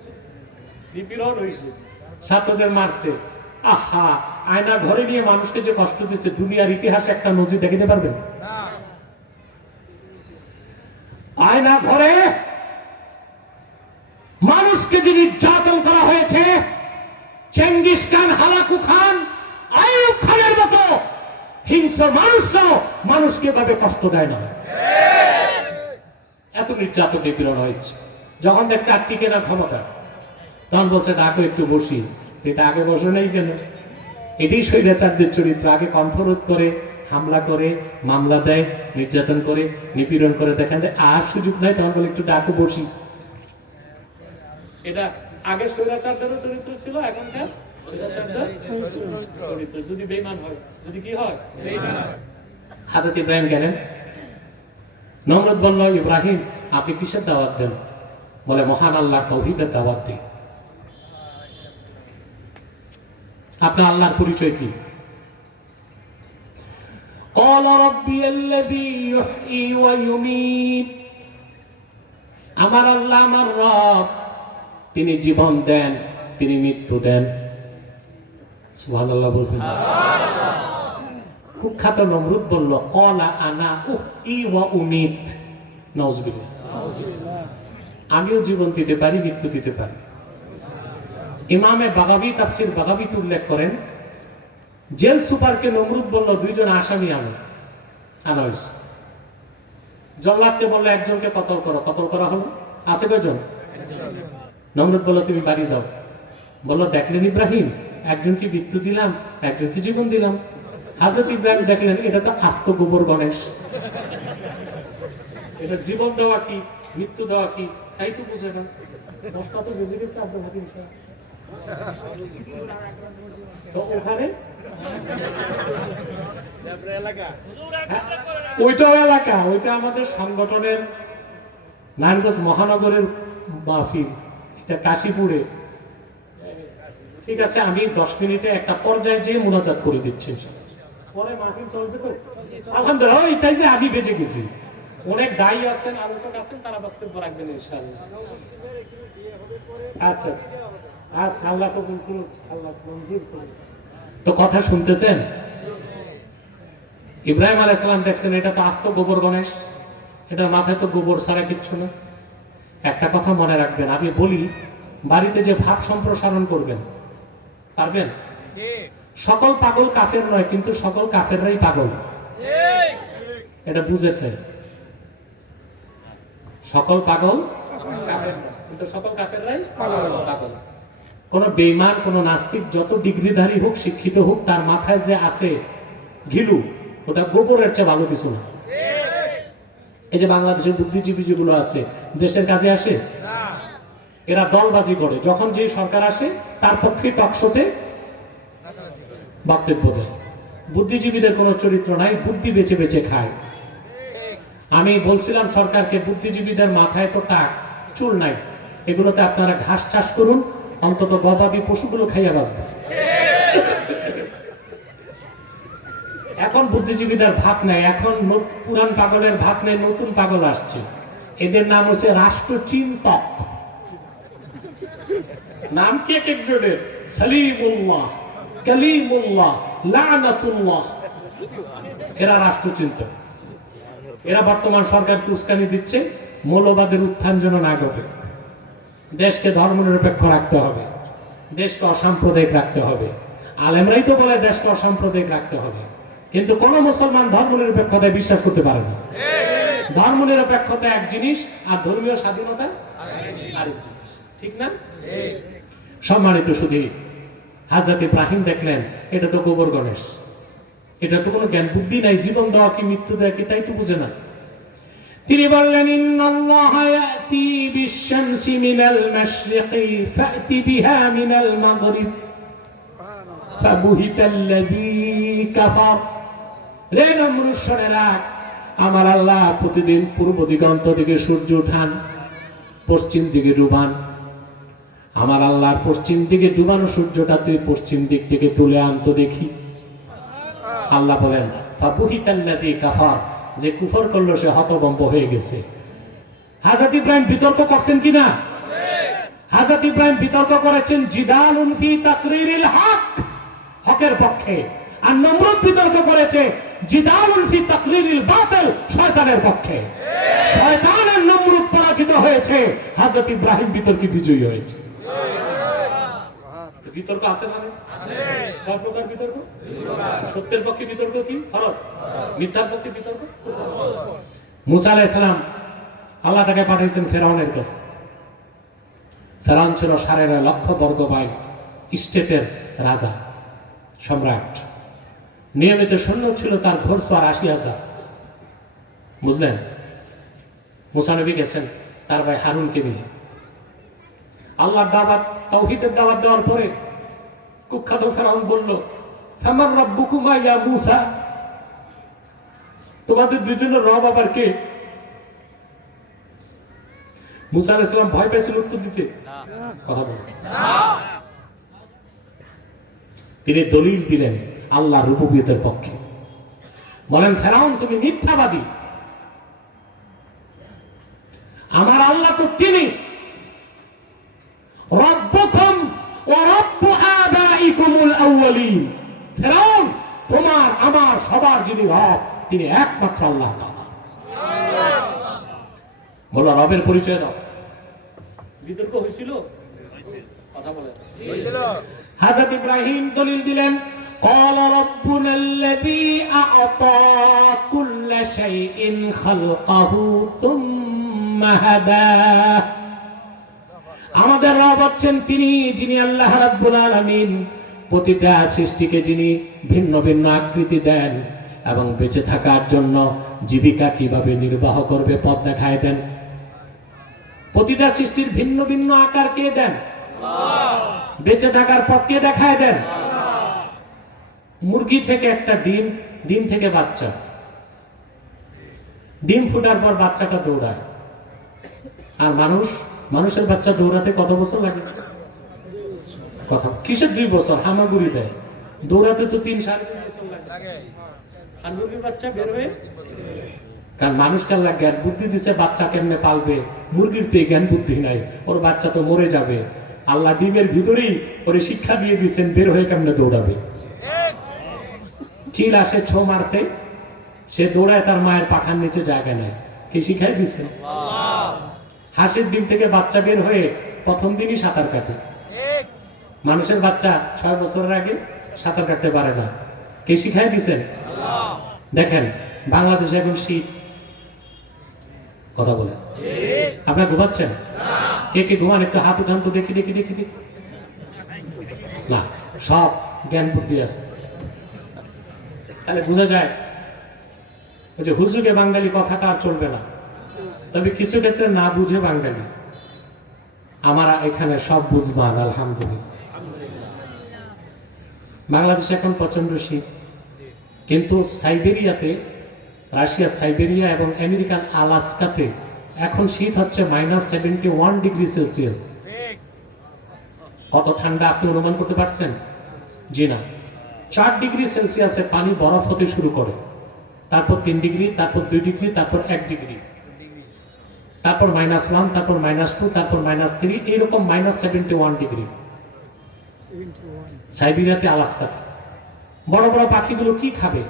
হয়েছে, নিপীড়ন হয়েছে, ছাত্রদের মারছে। আহা, আয়না ঘরে নিয়ে মানুষকে যে কষ্ট দিচ্ছে, দুনিয়ার ইতিহাসে একটা নজির দেখাতে পারবেন? আয়না ঘরে মানুষকে যে নির্যাতন করা হয়েছে, Genghis Khan, Hulagu Khan, Ayub খানের মতো হিংস্র মানুষরাও মানুষকে এভাবে কষ্ট দেয় না। এত নির্যাতন নিপীড়ন হয়েছে। যখন দেখছে আর টিকে না ক্ষমতা, তখন বলছে ডাকো একটু বসি। এটা আগে বসে নেই কেন? এটাই স্বৈরাচারদের চরিত্র। আগে কণ্ঠরোধ করে, হামলা করে, মামলা দেয়, নির্যাতন করে, নিপীড়ন করে, দেখেন আর সুযোগ নাই, তখন বলে একটু ডাকো বসি। এটা আগে স্বৈরাচারদেরও চরিত্র ছিল, এখনকার স্বৈরাচারদের চরিত্র। যদি বেঈমান হয়, যদি কি হয়, হযরত ইব্রাহিম গেলেন, নমরুদ বলল, ইব্রাহিম আপনি কিসের দাওয়াত দেন? বলে মহান আল্লাহর তাওহীদের দাওয়াত দিই। আপনার আল্লাহর পরিচয় কি? قال ربي الذي يحيي ويميت, আমার আল্লাহ আমার রব, তিনি জীবন দেন, তিনি মৃত্যু দেন। সুবহানাল্লাহ বলবেন। কুখ্যাত নমরুদ বলল, ক্বালা আনা উহয়ি ওয়া উমীত। নাউযুবিল্লাহ। আমিও জীবন দিতে পারি, মৃত্যু দিতে পারি। ইমামে বাগাবী তাফসীর বাগাবীতে উল্লেখ করেন, জেল সুপারকে নমরুদ বলল, দুইজন আসামি আনা হয়েছে। জল্লাদকে বললো একজনকে কতল করো। কতল করা হলো। আছে কয়জন? নমরুদ বলল তুমি বাড়ি যাও। বলল দেখলেন ইব্রাহিম, একজনকে মৃত্যু দিলাম, একজনকে জীবন দিলাম। হযরত ইব্রাহিম দেখলেন এটা তো আস্ত গোবর গণেশ, এটা জীবন দেওয়া কি মৃত্যু দেওয়া কি তাই তো বুঝে না। দশটা তো বেজে গেছে, আপনার হাতে তো ওখানে ওইটাও এলাকা, ওইটা আমাদের সংগঠনের নারায়ণগঞ্জ মহানগরের মাহফিল, এটা কাশীপুরে। ঠিক আছে, আমি 10 মিনিটে একটা পর্যায়ে যেয়ে মুনাজাত করে দিচ্ছি, পরে মাহফিল চলবে তো আলহামদুলিল্লাহ। ওই তাইলে আমি বেঁচে গেছি। অনেক দায়ী আছেন, আলোচক আছেন, তারা বক্তব্য রাখবেন ইনশাআল্লাহ। আচ্ছা আচ্ছা আচ্ছা, আল্লাহ কবুল করুন, আল্লাহ মঞ্জুর করুন। তো কথা শুনতেছেন? ইব্রাহিম আলাইহিস সালাম দেখছেন এটা তো আস্ত গোবর গণেশ, এটার মাথায় তো গোবর ছাড়া কিচ্ছু না। একটা কথা মনে রাখবেন, আমি বলি বাড়িতে যে ভাব সম্প্রসারণ করবেন, পারবেন? সকল পাগল কাফের নয়, কিন্তু সকল কাফেররাই পাগল, এটা বুঝে ফেল। সকল পাগল কাফের নয়, কিন্তু সকল কাফেররাই পাগল। কোন বেঈমান, কোন নাস্তিক যত ডিগ্রিধারী হোক, শিক্ষিত হোক, তার মাথায় যে আছে ঘিলু, ওটা গোবরের চেয়ে ভালো কিছু না। এই যে বাংলাদেশের বুদ্ধিজীবী যেগুলো আছে, দেশের কাজে আসে? এরা দলবাজি করে, যখন যে সরকার আসে তার পক্ষে টকশোতে বক্তব্য দেয়। বুদ্ধিজীবীদের কোনো চরিত্র নাই, বুদ্ধি বেছে বেছে খায়। আমি বলছিলাম সরকারকে, বুদ্ধিজীবীদের মাথায় তো টাক চুল নাই, এগুলোতে আপনারা ঘাস চাষ করুন, অন্তত গবাদি পশুগুলো খাইয়া বাঁচবে। এখন বুদ্ধিজীবীদের ভাব নাই, এখন পুরান পাগলের ভাব নেই, নতুন পাগল আসছে। এদের নাম হচ্ছে রাষ্ট্রচিন্তক। নাম কি এক একজনের? সালিমুল্লাহ, কালিমুল্লাহ, লানাতুল্লাহ। এরা রাষ্ট্রচিন্তক। এরা বর্তমান সরকারকে উস্কানি দিচ্ছে মৌলবাদের উত্থান যেন না ঘটে। দেশকে ধর্মনিরপেক্ষ রাখতে হবে, দেশকে অসাম্প্রদায়িক রাখতে হবে। আলেমরাই তো বলে দেশকে অসাম্প্রদায়িক রাখতে হবে, কিন্তু কোন মুসলমান ধর্মনিরপেক্ষতায় বিশ্বাস করতে পারে না। ধর্মনিরপেক্ষতা এক জিনিস, আর ধর্মীয় স্বাধীনতা আরেক জিনিস, ঠিক না? সম্মানিত শুধু হযরত ইব্রাহিম দেখলেন এটা তো গোবর গণেশ, এটা তো কোনো জ্ঞান বুদ্ধি নাই, জীবন দেওয়া কি মৃত্যু দেওয়া কি তাই তো বুঝে না। তিনি বললেন, ইন্নাল্লাহা ইয়াতি বিশ-শামসি মিনাল মাশরিকি ফাতি বিহা মিনাল মাগরিব ফাবুহিতাল্লাযী কাফার। রে নমরুদ শুনে রাখ, আমার আল্লাহ প্রতিদিন পূর্ব দিগন্ত থেকে সূর্য উঠান, পশ্চিম দিকে ডুবান। আমার আল্লাহর পশ্চিম দিকে ডুবানো সূর্যটা তুই পশ্চিম দিক থেকে তুলে আনতো দেখি। আল্লাহ বলেন, ফাবুহিতাল্লাযী কাফার, যে কুফর করলো সে হতভম্ব হয়ে গেছে। হযরত ইব্রাহিম বিতর্ক করছেন কিনা? হযরত হযরত ইব্রাহিম বিতর্ক করেছেন জিদালুন ফি তাকরিরিল হক, হকের পক্ষে। আর নমরুদ বিতর্ক করেছে জিদালুন ফি তাকরিরিল বাতিল, শয়তানের পক্ষে। শয়তান আর নমরুদ পরাজিত হয়েছে, হযরত ইব্রাহিম বিতর্কে বিজয়ী হয়েছে। বিতর্ক আছে না? আছে। কয় প্রকার বিতর্ক? সত্যের পক্ষে বিতর্ক কি ফরজ, মিথ্যার পক্ষে বিতর্ক। মুসা আলাইহিস সালাম আল্লাহ তাকে পাঠিয়েছেন ফেরাউনের কাছে। ফেরাউন ছিল 9.5 লক্ষ বর্গ মাইল স্টেটের রাজা, সম্রাট। নিয়মিত সৈন্য ছিল তার ঘোড়সওয়ার 80,000। বুঝলেন? মুসা নবী গেছেন তার ভাই হারুনকে নিয়ে। আল্লাহর দাওয়াত, তাওহীদের দাওয়াত দেওয়ার পরে কুখ্যাত ফেরাউন বলল, ফামান রাব্বুকুমা ইয়া মুসা, তোমাদের দুজনের রব আবার কে? মুসা আলাইহিস সালাম ভয় পেয়েছেন উত্তর দিতে, কথা বলেন। তিনি দলিল দিলেন আল্লাহর রুবুবিয়তের পক্ষে। বলেন, ফেরাউন তুমি মিথ্যাবাদী, আমার আল্লাহ তো তিনি রব্বুকুম ওয়া রব্বু আবাইকুমুল আউয়ালিন। ফেরাউন, তোমার আমার সবার যিনি রব তিনি একমাত্র আল্লাহ তাআলা। বলো রবের পরিচয় দাও। বিতর্ক হয়েছিল, কথা বলেন হয়েছিল। হযরত ইব্রাহিম দলিল দিলেন, ক্বালা রাব্বুনাল্লাযী আ'তা কুল্লা শাইইন খালকাহু তুম্মা হাদা। আমাদের রব হচ্ছেন তিনি, যিনি আল্লাহ রাব্বুল আলামিন প্রতিটা সৃষ্টিকে যিনি ভিন্ন ভিন্ন আকৃতি দেন এবং বেঁচে থাকার জন্য জীবিকা কিভাবে নির্বাহ করবে পথ দেখায় দেন। প্রতিটা সৃষ্টির ভিন্ন ভিন্ন আকার কে দেন? বেঁচে থাকার পথ কে দেখায় দেন? মুরগি থেকে একটা ডিম, ডিম থেকে বাচ্চা, ডিম ফুটার পর বাচ্চাটা দৌড়ায়। আর মানুষের বাচ্চা দৌড়াতে কত বছর লাগে? কথা কিসের 2 বছর? হামাগুড়ি দেয়। দৌড়াতে তো 3-3.5 বছর লাগে। আর মুরগির বাচ্চা বের হয়ে, কারণ মানুষকে আল্লাহ জ্ঞান বুদ্ধি দিছে, বাচ্চা কেমনে পালবে। মুরগির তো জ্ঞান বুদ্ধি নাই, ওর বাচ্চা তো মরে যাবে। আল্লাহ ডিমের ভিতরেই ওরে শিক্ষা দিয়ে দিচ্ছেন বের হয়ে কেমনে দৌড়াবে। চিল আসে ছো মারতে, সে দৌড়ায় তার মায়ের পাখার নিচে জায়গা নেয়, কে শিখাই দিচ্ছেন? হাঁসের ডিম থেকে বাচ্চা বের হয়ে প্রথম দিনই সাঁতার কাটে। মানুষের বাচ্চা 6 বছরের আগে সাঁতার কাটতে পারে না, কে শিখাই দিচ্ছেন? দেখেন বাংলাদেশে এখন শীত, কথা বলেন। আপনারা ঘুমাচ্ছেন? কে কে ঘুমান? একটু হাত উঠান তো দেখি দেখি দেখি দেখি। না, সব জ্ঞান বুদ্ধি আছে। তাহলে বোঝা যায় ওই যে হুজুগে বাঙালি কথাটা আর চলবে না। তবে কিছু ক্ষেত্রে না বুঝে বাঙালি, আমরা এখানে সব বুঝবান আলহামদুলিল্লাহ। বাংলাদেশে এখন প্রচন্ড শীত, কিন্তু সাইবেরিয়াতে, রাশিয়ার সাইবেরিয়া এবং আমেরিকান আলাস্কাতে এখন শীত হচ্ছে -71 ডিগ্রি সেলসিয়াস। কত ঠান্ডা আপনি অনুমান করতে পারছেন? জি না। 4 ডিগ্রি সেলসিয়াসে পানি বরফ হতে শুরু করে, তারপর 3 ডিগ্রি, তারপর 2 ডিগ্রি, তারপর 1 ডিগ্রি, তারপর -1, তারপর -2, তারপর -3, এইরকম -71 ডিগ্রি সাইবেরিয়াতে, আলাস্কাতে। বড় বড় পাখিগুলো কি খাবে?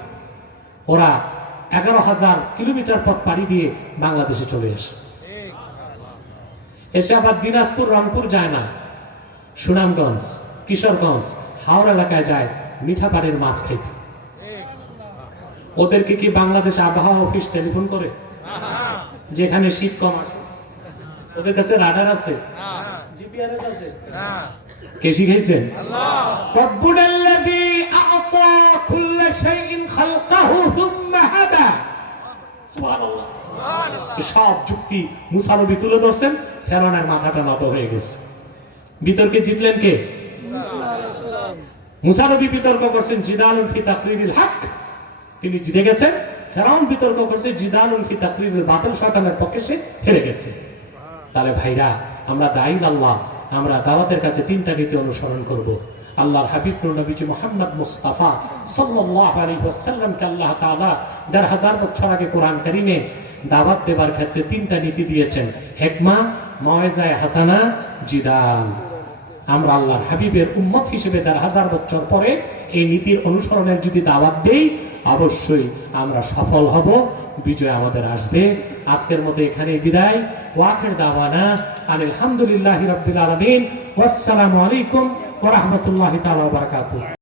ওরা 11,000 কিলোমিটার পথ পাড়ি দিয়ে বাংলাদেশে চলে আসে। এসে আবার দিনাজপুর, রংপুর যায় না, সুনামগঞ্জ, কিশোরগঞ্জ, হাওড়া এলাকায় যায় মিঠা পানির মাছ খাইতে। ওদেরকে কি বাংলাদেশ আবহাওয়া অফিস টেলিফোন করে যেখানে শীত কম আসে? ওদের কাছে রাডার আছে, জিপিআরএস আছে? কে শিখাইছেন? রব্বুনাল্লাযী আ'তা কুল্লা শাইইন খালকাহু সুম্মা হাদা। সুবহানাল্লাহ। সব যুক্তি মুসা নবী তুলে ধরছেন, ফেরাউনের মাথাটা নত হয়ে গেছে। বিতর্কে জিতলেন কে? মুসা নবী বিতর্ক করছেন জিদালুন ফি তাকরিরিল হক, তিনি জিতে গেছেন। ফেরাউন বিতর্ক করছে জিদালুন ফি তাকরিরিল বাতিল, শয়তানের পক্ষে সে হেরে গেছে। তাহলে ভাইরা, আমরা দায়ী আল্লাহ, আমরা দাওয়াতের কাছে 3টা নীতি অনুসরণ করব। আল্লাহর হাবিব নূর নবীজি মুহাম্মদ মুস্তাফা সাল্লাল্লাহু আলাইহি ওয়াসাল্লামকে আল্লাহ তাআলা 1,500 বছর আগে কোরআন কারীমে দাওয়াত দেবার ক্ষেত্রে 3টা নীতি দিয়েছেন। হিকমা, মওয়াইজায়ে হাসানা জিদাল। আমরা আল্লাহর হাবিবের উম্মত হিসেবে ১,৫০০ বছর পরে এই নীতির অনুসরণের যদি দাওয়াত দেই, অবশ্যই আমরা সফল হব, বিজয় আমাদের আসবে। আজকের মতো এখানে বিদায়। ওয়াখির দাওয়ানা আলহামদুলিল্লাহি রাব্বিল আলামিন। ওয়াসসালামু আলাইকুম ওয়া রাহমাতুল্লাহি তাআলা ওয়া বারাকাতুহু।